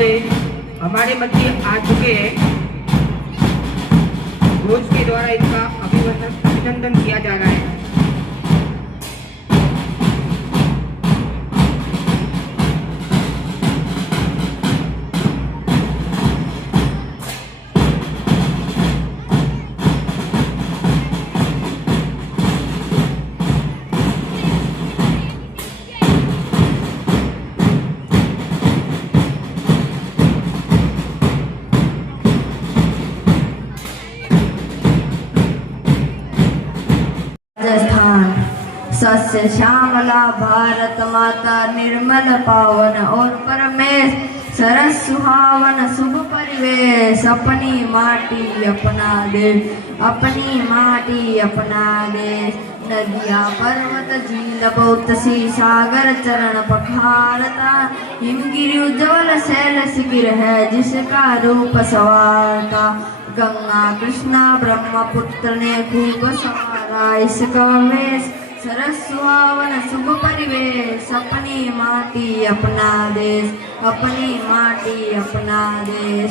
महोदय हमारे मध्य आ चुके हैं। घोष के द्वारा इनका अभिनंदन किया जा रहा है। सस्य श्यामला भारत माता निर्मल पावन और परमेश सरस सुहावन शुभ परिवेश। अपनी माटी अपना देश, अपनी माटी अपना देश। नदिया पर्वत झील बहुत सी सागर चरण पखारता। हिमगिरि उज्ज्वल शैल शिखिर है जिसका रूप सवारता। गंगा कृष्णा ब्रह्मपुत्र ने खूब संवारा इसका वेश। सरस सुहावन शुभ परिवेश। अपनी माटी अपना देश, अपनी माटी अपना देश।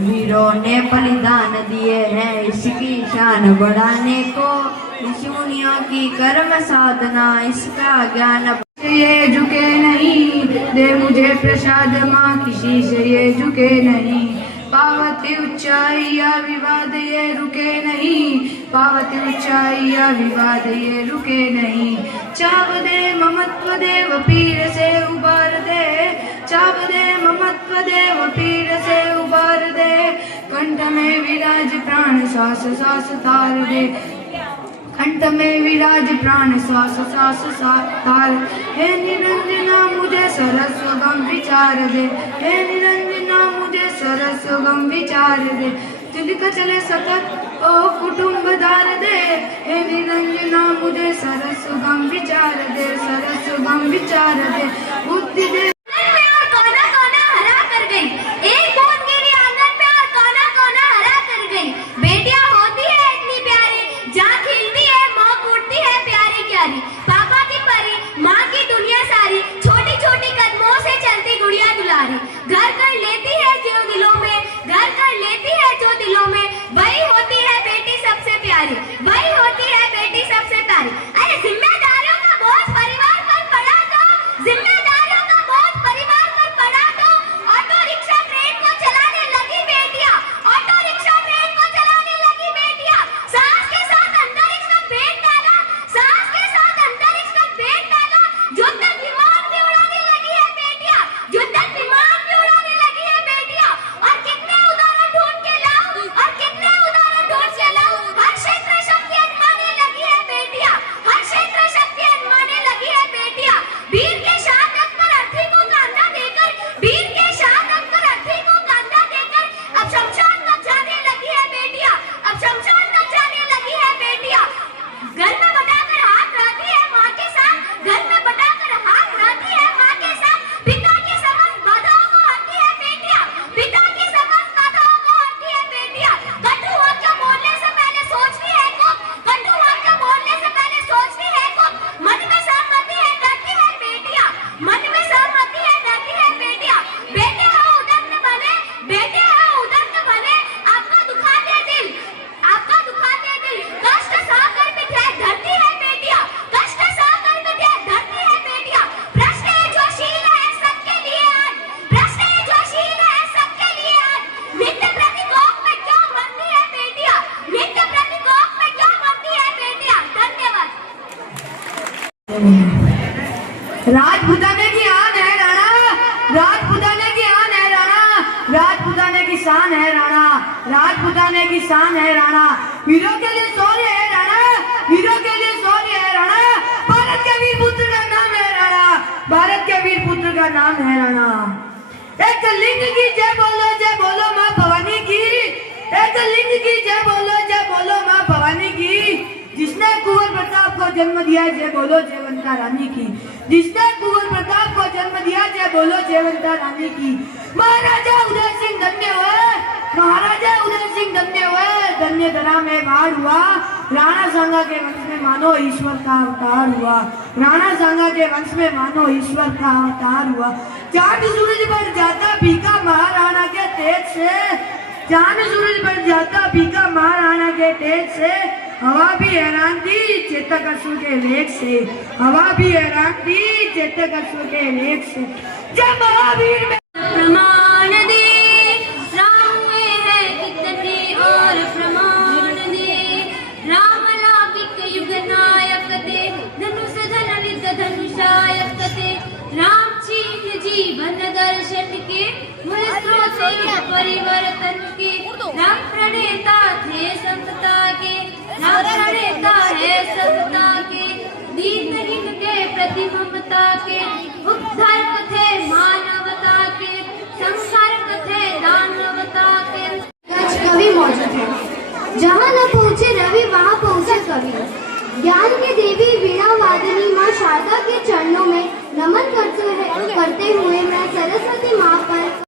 वीरों ने बलिदान दिए हैं इसकी शान बढ़ाने को। ऋषि मुनियों की कर्म साधना इसका ज्ञान। ये झुके नहीं दे मुझे प्रसाद माँ, किसी से ये झुके नहीं। पावती ऊंचाई या विवाद ये रुके नहीं। पावती ऊंचाई या विवाद ये रुके नहीं। चाव दे ममत्व देव पीर से उबार दे। चाव दे ममत्व देव पीर से उबार दे। कंठ में विराज प्राण सांस सांस तार दे। कंठ में विराज प्राण सांस सांस तार। हे निरंजना मुझे सरस गम विचार दे। हे निरंजना मुझे सरस गम विचार दे। तिलक चले सतत ओ कुटुंब दार दे। हे निरंजना मुझे सरस गम विचार दे। सरस गम विचार दे। बुद्धि दे। घर कर लेती है जो दिलों में, घर कर लेती है जो दिलों में, वही होती है बेटी सबसे प्यारी, वही होती है बेटी सबसे प्यारी। अरे जिम्मेदारियों का बोझ परिवार पर पड़ा दो, जिम्मेदारियों का बोझ परिवार पर पड़ा दो। ऑटो रिक्शा ट्रेन को चलाने लगी बेटियां, ऑटो रिक्शा ट्रेन को चलाने लगी बेटियां। सास के साथ अंतरिक्ष तक भेंट डाला, सास के साथ अंतरिक्ष तक भेंट डाला। जो तक विमान भी उड़ाने लगी है बेटियां, जो तक विमान भी उड़ाने लगी है बेटियां। और कितने उदाहरण ढूंढ के लाऊं, और कितने उदाहरण ढूंढ के लाऊं। हर क्षेत्र शक्ति आजमाने लगी है बेटियां, हर क्षेत्र शक्ति आजमाने लगी है बेटियां। वीर के शहादत पर अर्थी को कांधा देकर, वीर के शहादत पर अर्थी को कांधा देकर अब शमशान तक जाने लगी है बेटियां, अब शमशान तक जाने लगी है बेटियां। घर में बटाकर हाथ रहती है माँ के साथ, घर में बटाकर हाथ रहती है माँ के साथ। पिता की समस्त बाधाओं को हरती है बेटियां, पिता की समस्त बाधाओं को हरती है बेटियां। कटु वाक्य बोलने से पहले सोचती है को, कटु वाक्य बोलने से पहले सोचती है को। मन में सहमति है डरती है बेटियां, मन में सहमति है डरती है बेटियां। बेटे हो उदंड बने, बेटे हो उदंड बने। आपका दुखाते दिल, आपका दुखाते दिल। कष्ट सहकर मिटे धरती है बेटियां, कष्ट सहकर मिटे धरती है बेटियां। प्रश्न है जो शील है सबके लिए आज, प्रश्न है जो शील है सबके लिए आज। नित्य प्रतिकोप में क्यों मरती है बेटियां, नित्य प्रतिकोप में क्यों मरती है बेटियां। धन्यवाद। राजपुताने की आन है राणा, राजपुताने की आन है राणा। राजपुताने की शान है राणा, राजपुताने की शान है राणा। वीरों के लिए शौर्य है राणा, वीरों के लिए शौर्य है राणा। भारत के वीर पुत्र का नाम है राणा, भारत के वीर पुत्र का नाम है राणा। एक लिंग की जय बोलो माँ भवानी की। एक लिंग की जय बोलो माँ भवानी की। जिसने कुंवर प्रताप को जन्म दिया जय बोलो जयवंता रानी की। जिसने कुंवर प्रताप को जन्म दिया जय बोलो जयवंता रानी की। महाराजा उदय सिंह धन्य हुए, महाराजा उदय सिंह धन्य हुए, धन्य धरा में बाढ़ हुआ। राणा सांगा के वंश में मानो ईश्वर का अवतार हुआ। राणा सांगा के वंश में मानो ईश्वर का अवतार हुआ। चांद सूरज बढ़ जाता फीका महाराणा के तेज से, चांद सूरज बढ़ जाता फीका महाराणा के तेज से। हवा भी हैरान थी चेतक अश्व के वेग से, हवा भी हैरान थी चेतक अश्व के वेग से। जब महावीर में प्रमाण दे राम में है कितने और प्रमाण दे। राम लौकिक युग नायक ते, धनुष धन नित धनुषायक ते। राम चीन जीवन दर्शन के, मूल स्रोत परिवर्तन के। राम प्रणेता थे संतता के, राम प्रणेता है संतता के। दीनहीन के प्रति ममता के, उद्धारक थे मानवता के। संहारक थे दानवता के। आज कवि मौजूद है, जहाँ न पहुँचे रवि वहाँ पहुँचे कवि। ज्ञान की देवी वीणा वादिनी माँ शारदा के चरणों में नमन करते हुए मैं सरस्वती माँ पर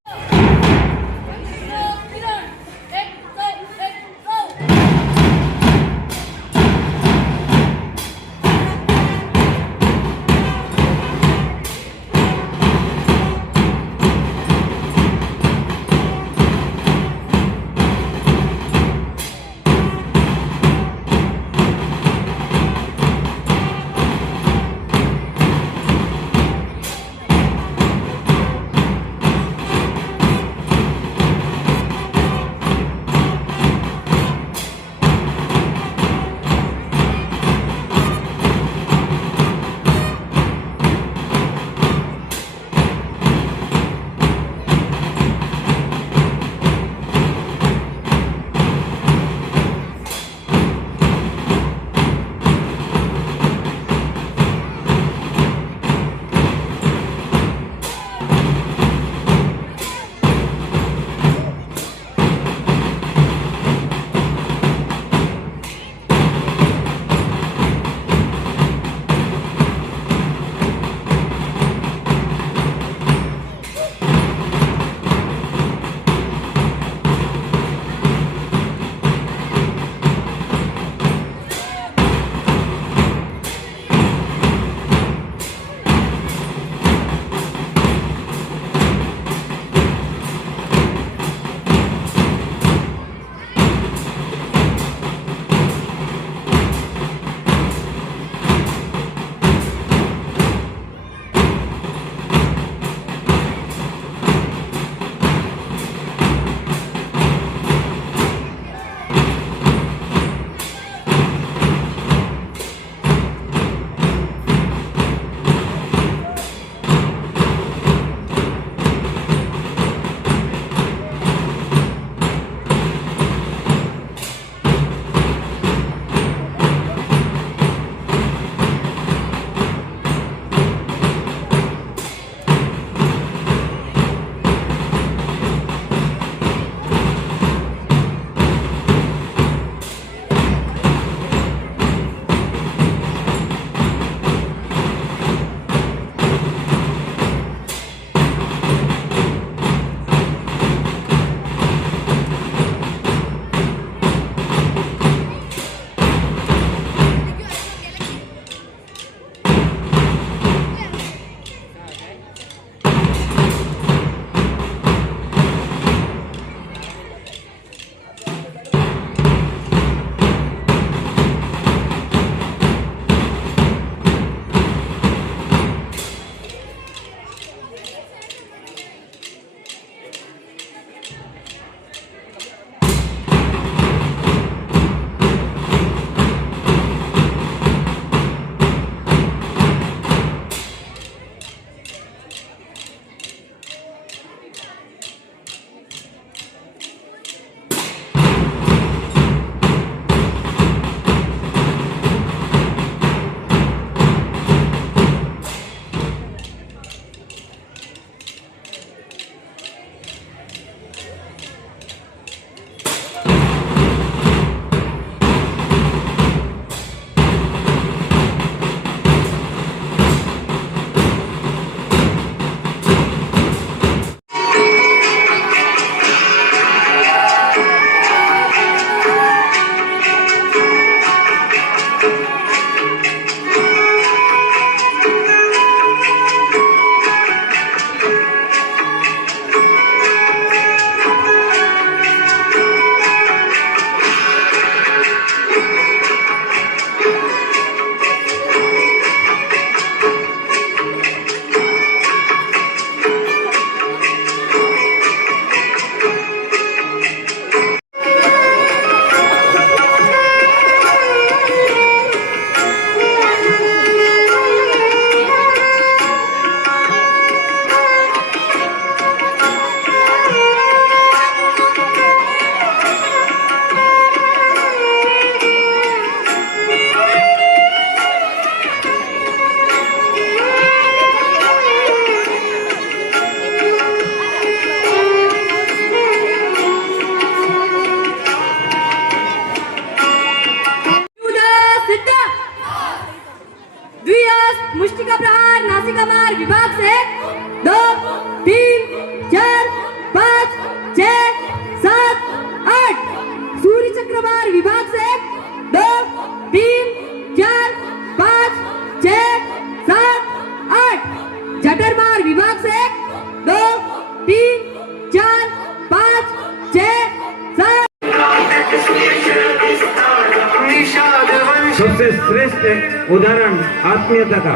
सबसे श्रेष्ठ उदाहरण आत्मीयता का।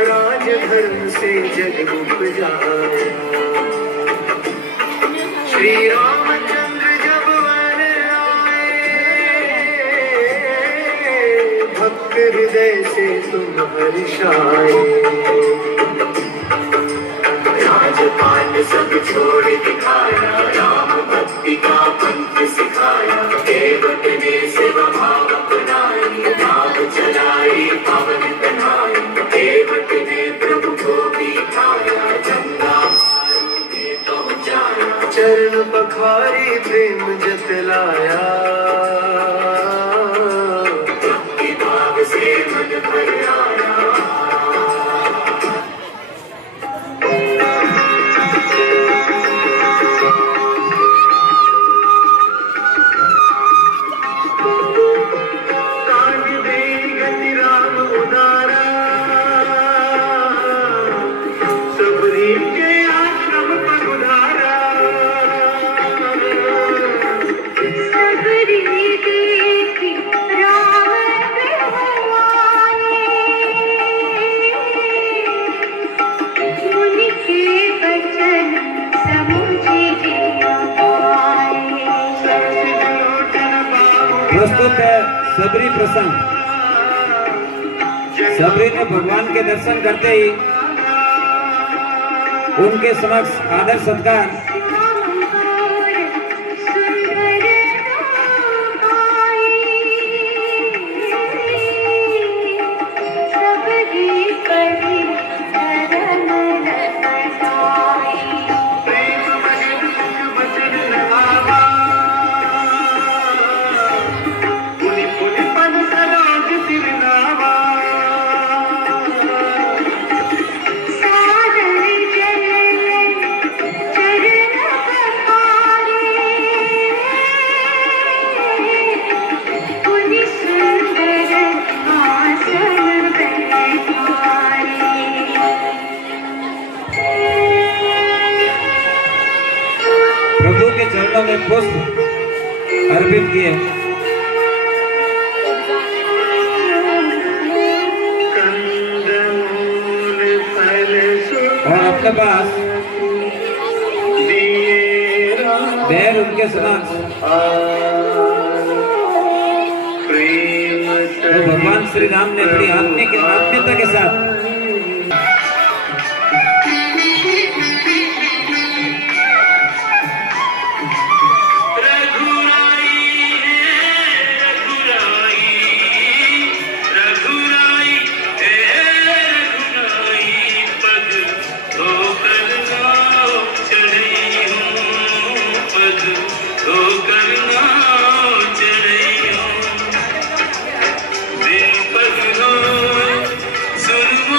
राजधर्म से जग उपजा, श्री रामचंद्र जब वन आए, भक्त हृदय से तुम हर्षाए। राजपाल सब छोड़ दिखाया, राम भक्ति का पंथ सिखाया, देवत ने सेवा भाव अपनाई, नाव चलाई पवन तनाई, देवत ने प्रभु को भी ठाया, गंगा में पहुंचाया, चरण पखारी प्रेम जतलाया, भक्ति भाव से मन भर आया। प्रस्तुत है सबरी प्रसंग। सबरी ने भगवान के दर्शन करते ही उनके समक्ष आदर सत्कार चरणों में पुष्प अर्पित किए। और अपने पास पैर उनके समक्ष तो भगवान श्री राम ने बड़ी आत्मीयता के साथ सुन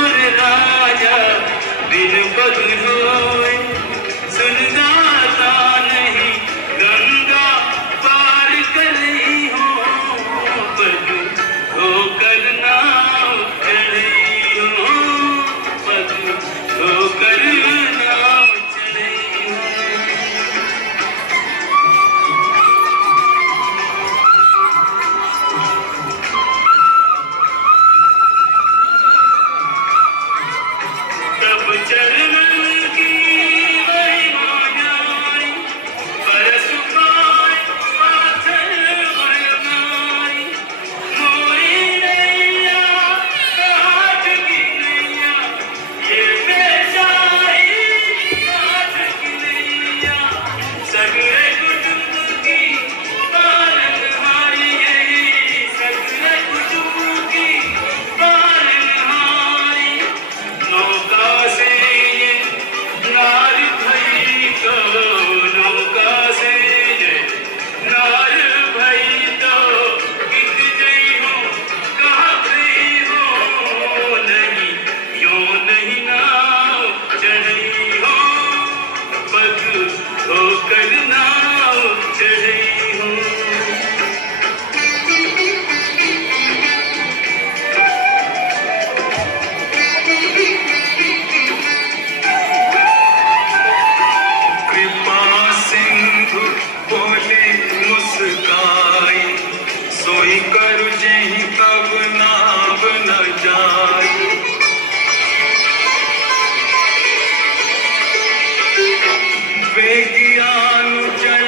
बेगियान चल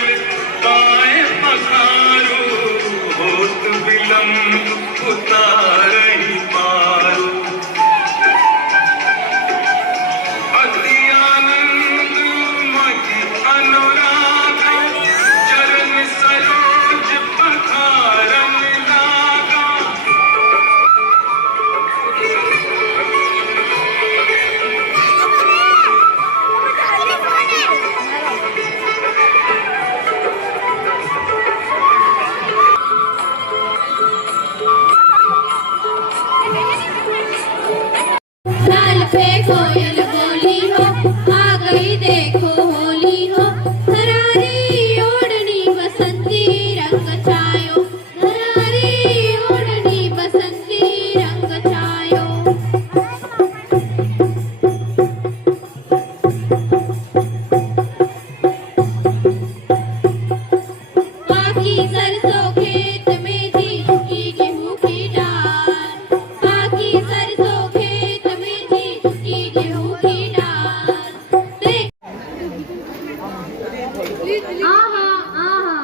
पाए पखारू होत विलंब उतारही पारू अति आनंद मति अनुराग चरण सरोज पखारन लागा साल पे कोयल बोली हो आ गई देखो होली हो हरारी ओढ़नी बसंती रंग छायो हरारी ओढ़नी बसंती रंग छायो बाकी सरसों खेत में थी की गेहूं की डाल बाकी सरसों खेत में थी की गेहूं की डाल आहा आहा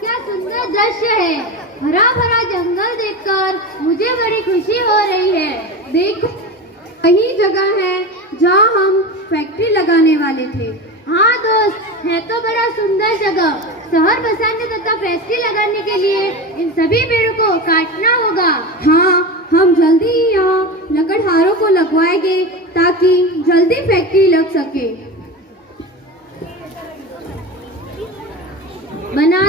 क्या सुंदर दृश्य है। हरा भरा जंगल देखकर मुझे बड़ी खुशी हो रही है। देखो कहीं जगह है जहाँ हम फैक्ट्री लगाने वाले थे। हाँ दोस्त, है तो बड़ा सुंदर जगह। शहर बसाने तथा फैक्ट्री लगाने के लिए इन सभी पेड़ों को काटना होगा। हाँ, हम जल्दी ही यहाँ लकड़हारों को लगवाएंगे ताकि जल्दी फैक्ट्री लग सके। बना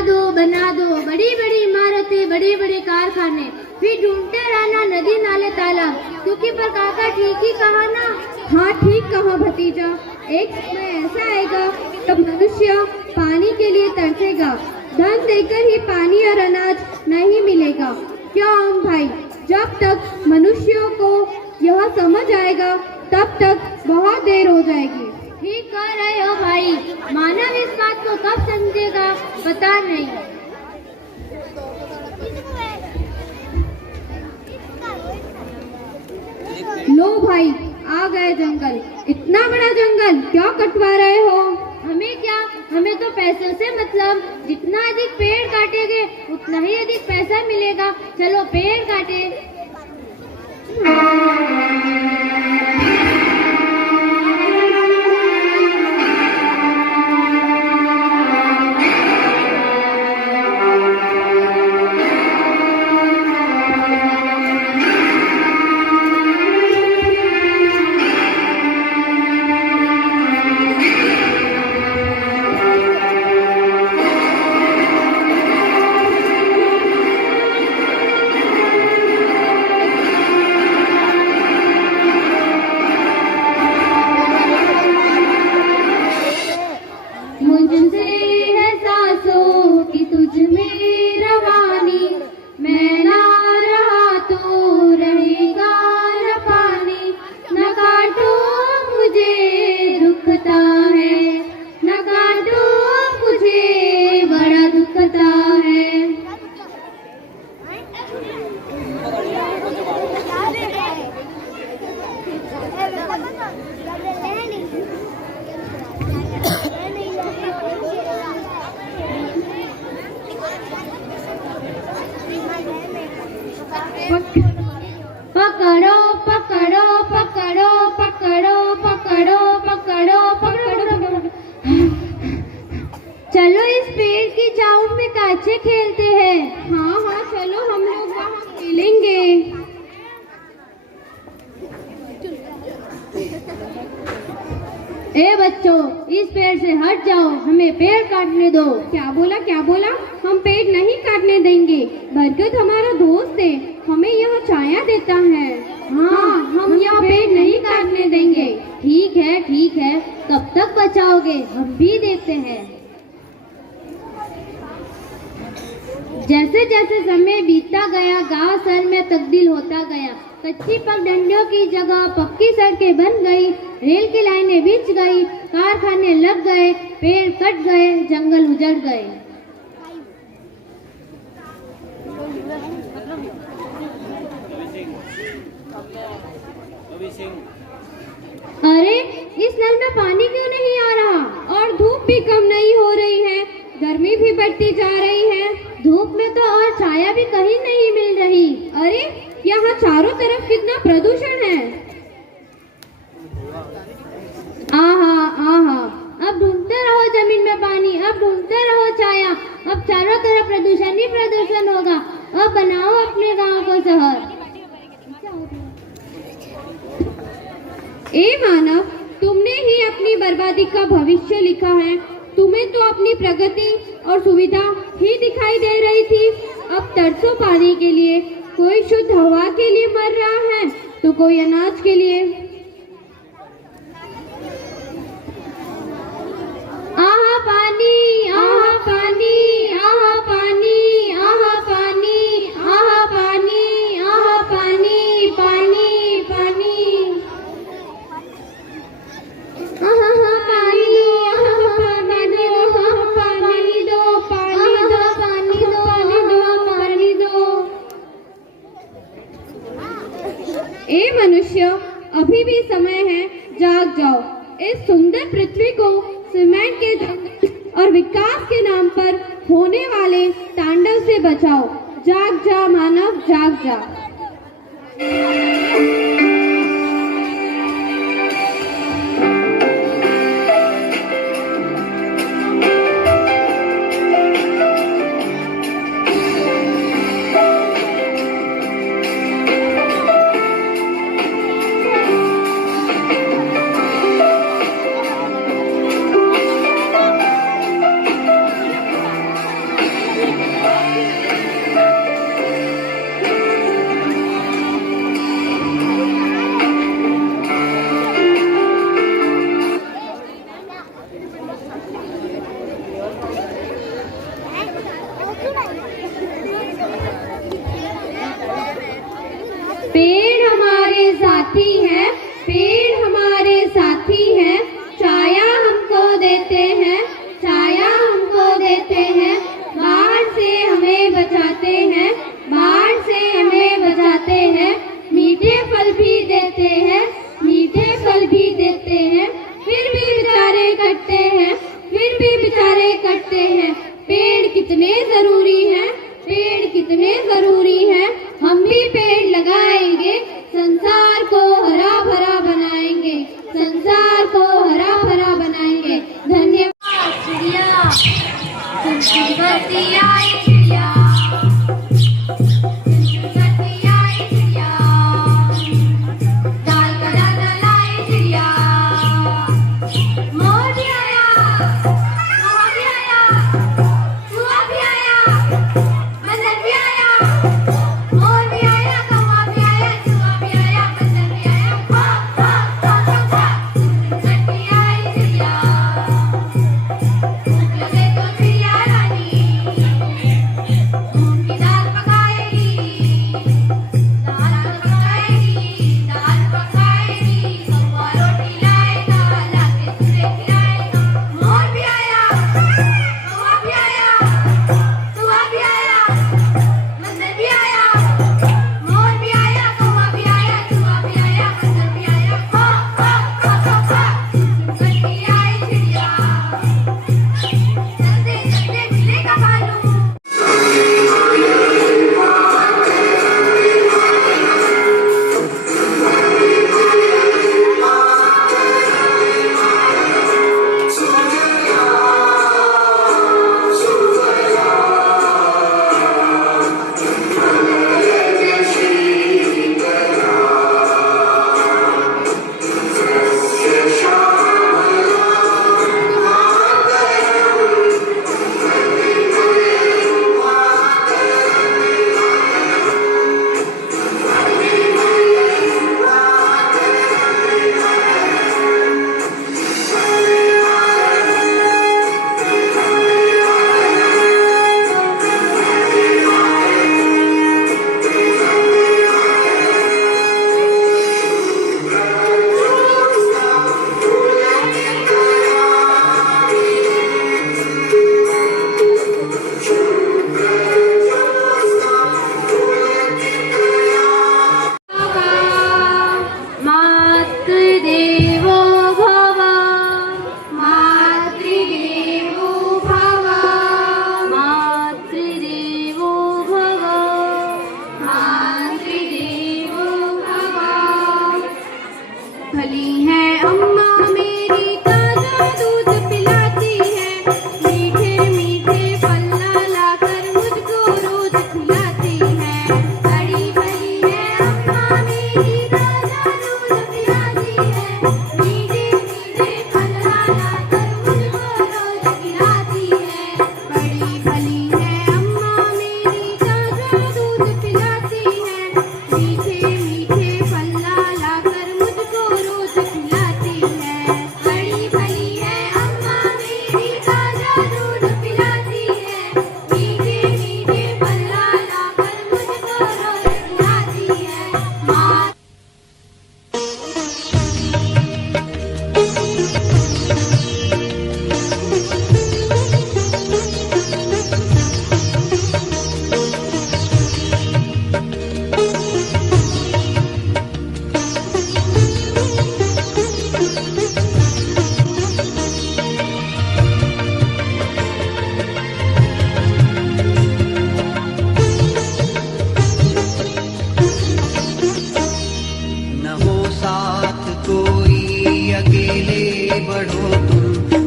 दो बड़ी बड़ी इमारतें, बड़े बड़े कारखाने, फिर ढूंढते रहना नदी नाले तालाब, क्योंकि पर काका ठीक ही कहा ना। हाँ ठीक कहा भतीजा, एक समय ऐसा आएगा जब मनुष्य पानी के लिए तरसेगा। धन देकर ही पानी और अनाज नहीं मिलेगा। क्या हम भाई, जब तक मनुष्यों को यह समझ आएगा तब तक बहुत देर हो जाएगी। ठीक कह रहे हो भाई, मानव इस बात को कब समझेगा पता नहीं। लो भाई, आ गए जंगल। इतना बड़ा जंगल क्यों कटवा रहे हो? हमें क्या, हमें तो पैसों से मतलब। जितना अधिक पेड़ काटेंगे उतना ही अधिक पैसा मिलेगा। चलो पेड़ काटे। पकड़ो पकड़ो पकड़ो पकड़ो पकड़ो पकड़ो पकड़ो। चलो इस पेड़ की छांव में काचे खेलते हैं। हाँ हाँ चलो, हम लोग वहाँ खेलेंगे। ए बच्चों, इस पेड़ से हट जाओ, हमें पेड़ काटने दो। क्या बोला क्या बोला? हम पेड़ नहीं काटने देंगे। बरगद हमारा दोस्त है, हमें यह छाया देता है। हाँ, हम यह पेड़ नहीं काटने देंगे। ठीक है, कब तक बचाओगे हम भी देखते हैं। जैसे जैसे समय बीतता गया, गांव शहर में तब्दील होता गया। कच्ची पगडंडियों की जगह पक्की सड़कें बन गई, रेल की लाइनें बिछ गई, कारखाने लग गए, पेड़ कट गए, जंगल उजड़ गए। अरे, इस नल में पानी क्यों नहीं आ रहा और धूप भी कम नहीं हो रही है, गर्मी भी बढ़ती जा रही है। धूप में तो और छाया भी कहीं नहीं मिल रही। अरे यहाँ चारों तरफ कितना प्रदूषण है। आहा आहा, अब ढूंढते रहो जमीन में पानी, अब ढूंढते रहो छाया, अब चारों तरफ प्रदूषण ही प्रदूषण होगा। अब बनाओ अपने गांव को शहर। ए मानव, तुमने ही अपनी बर्बादी का भविष्य लिखा है। तुम्हें तो अपनी प्रगति और सुविधा ही दिखाई दे रही थी। अब तरसो पानी के लिए। कोई शुद्ध हवा के लिए मर रहा है तो कोई अनाज के लिए। आहा पानी, आहा पानी, आहा पानी, आहा पानी, आहा पानी, आहा पानी, पानी पानी, आहा पानी, आहा पानी, पानी दो, पानी दो, पानी दो, पानी दो, पानी दो। ए मनुष्य, अभी भी समय है, जाग जाओ। इस सुंदर पृथ्वी को सीमेंट के जंगल और विकास के नाम पर होने वाले तांडव से बचाओ। जाग जा मानव, जाग जा। पेड़ हमारे साथी हैं, पेड़ हमारे साथी हैं, छाया हमको देते हैं, छाया हमको देते हैं, बाढ़ से हमें बचाते हैं, बाढ़ से हमें बचाते हैं, मीठे फल भी देते हैं, मीठे फल भी देते हैं, फिर भी बेचारे कटते हैं, फिर भी बेचारे कटते हैं। पेड़ कितने जरूरी हैं, पेड़ कितने जरूरी हैं। हम भी पेड़ लगाएंगे, संसार को हरा भरा बनाएंगे, संसार को हरा भरा बनाएंगे। धन्यवाद। चिड़िया करती आई चिड़िया, करती आई चिड़िया, डाल का दाना लाई चिड़िया। मोर भी आया, कौवा भी आया, चूहा भी आया, बंदर भी आया,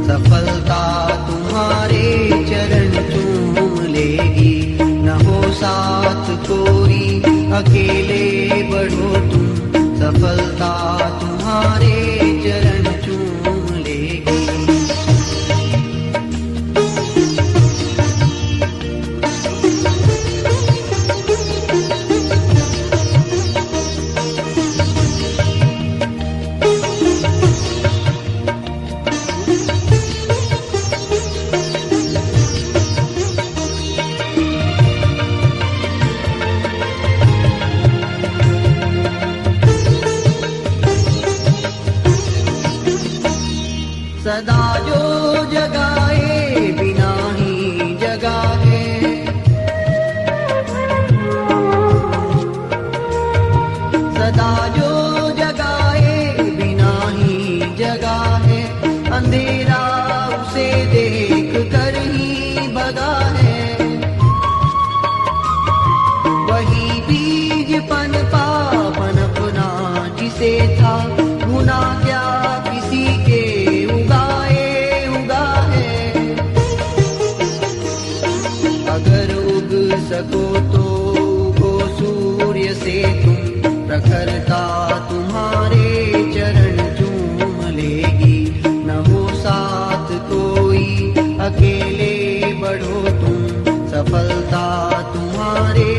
सफलता तुम्हारे चरण चूम लेगी। न हो साथ कोई अकेले बढ़ो तुम, सफलता तुम्हारे चरण चूम लेगी। सदा जो जगाए बिना ही जगाए, सदा जो जगाए बिना ही जगाए, अंधेरा उसे देख कर ही भगा है। वही बीज पनपा पनपना जिसे था, गुना क्या किसी के अगर उग सको तो उगो सूर्य से तुम, प्रखरता तुम्हारे चरण चूम लेगी। न हो साथ कोई अकेले बढ़ो तुम, सफलता तुम्हारे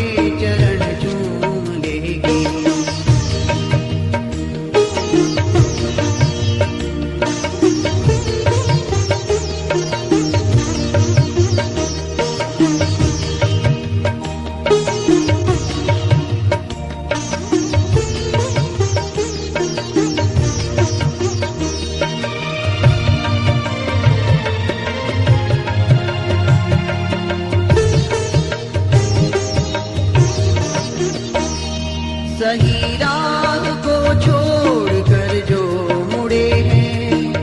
चरण चूम लेगी। सही राह को छोड़कर जो मुड़े हैं,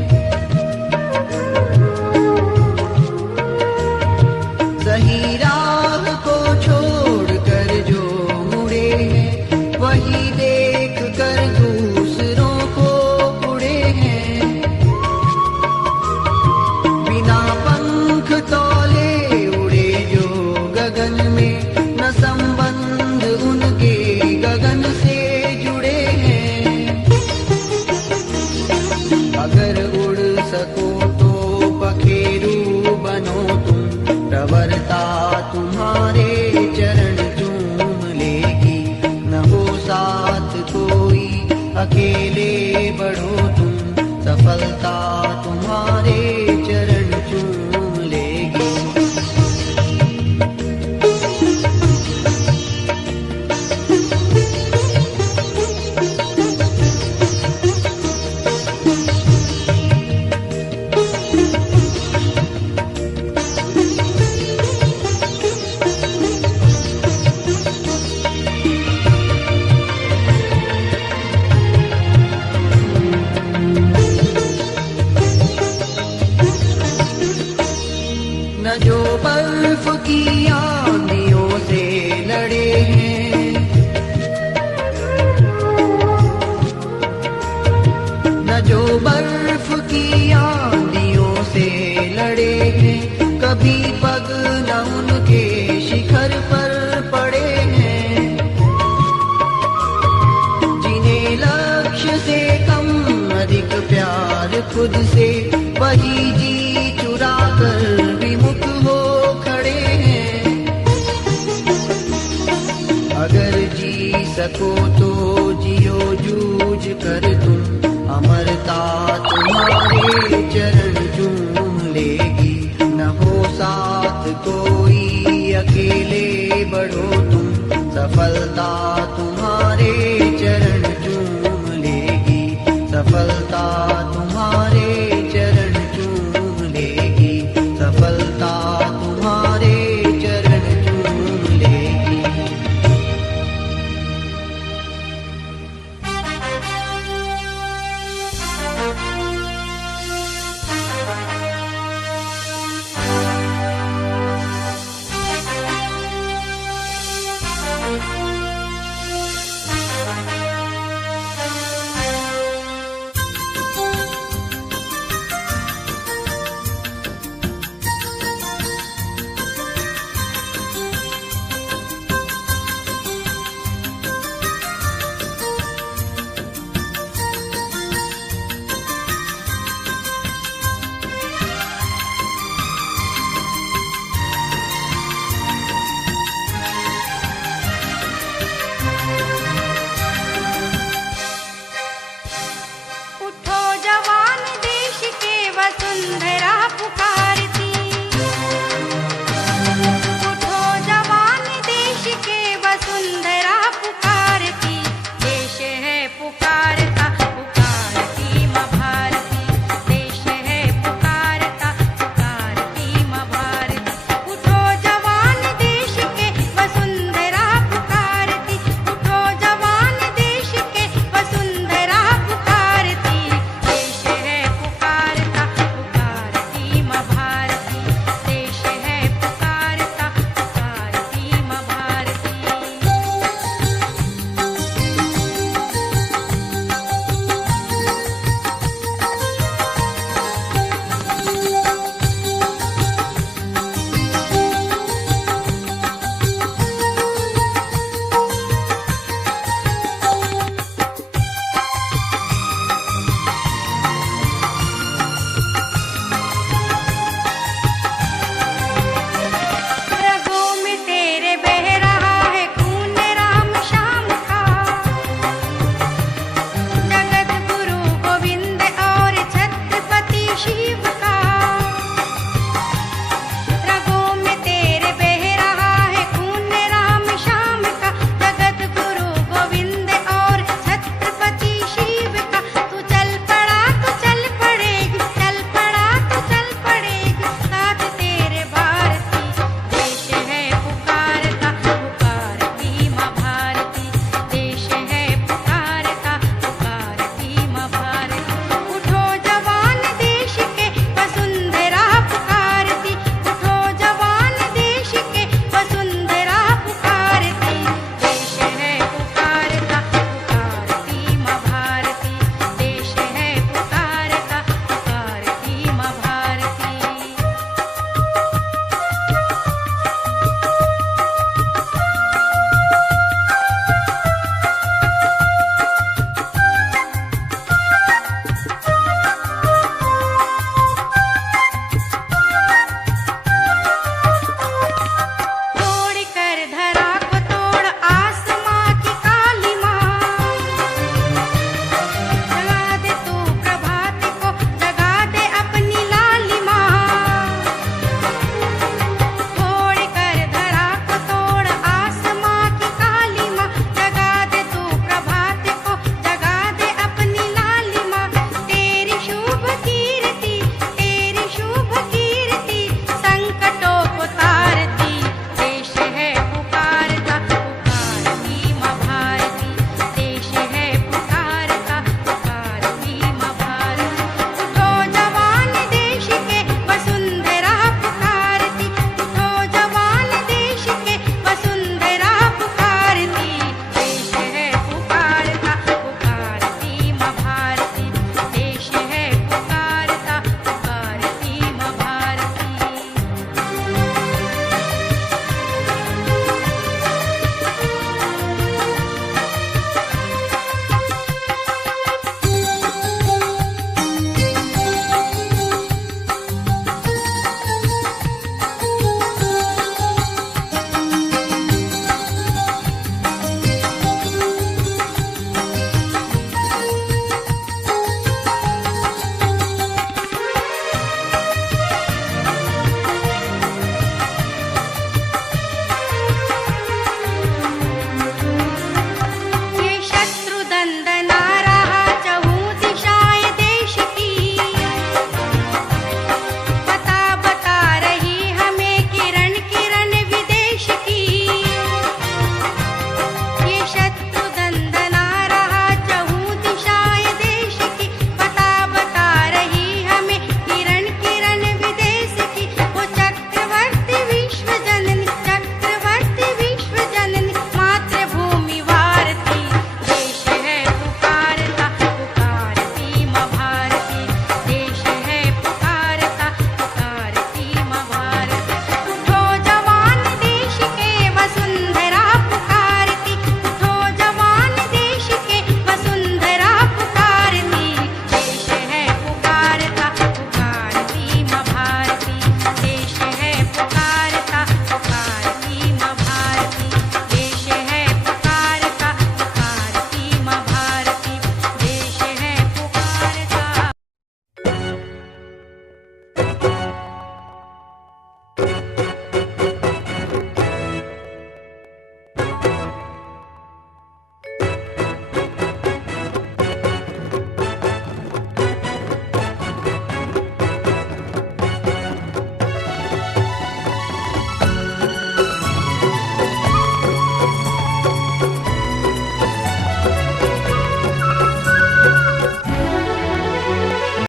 सही राह को छोड़कर जो मुड़े हैं, वही देख कर दूसरों को उड़े हैं। बिना पंख तौले उड़े जो गगन में, न संबंध उनके गगन से जुड़े हैं। अगर उड़ सको तो पखेरू बनो तुम, प्रवरता तुम्हारे चरण चूम लेगी। न हो साथ कोई अकेले बढ़ो तुम, सफलता तुम्हारे चरण चूम लेगी। न जो बर्फ की आंधियों से लड़े हैं, न जो बर्फ की आंधियों से लड़े हैं, कभी पग न उनके शिखर पर पड़े हैं। जिन्हें लक्ष्य से कम अधिक प्यार खुद से, वही जी चुरा कर विमुख हो खड़े हैं। अगर जी सको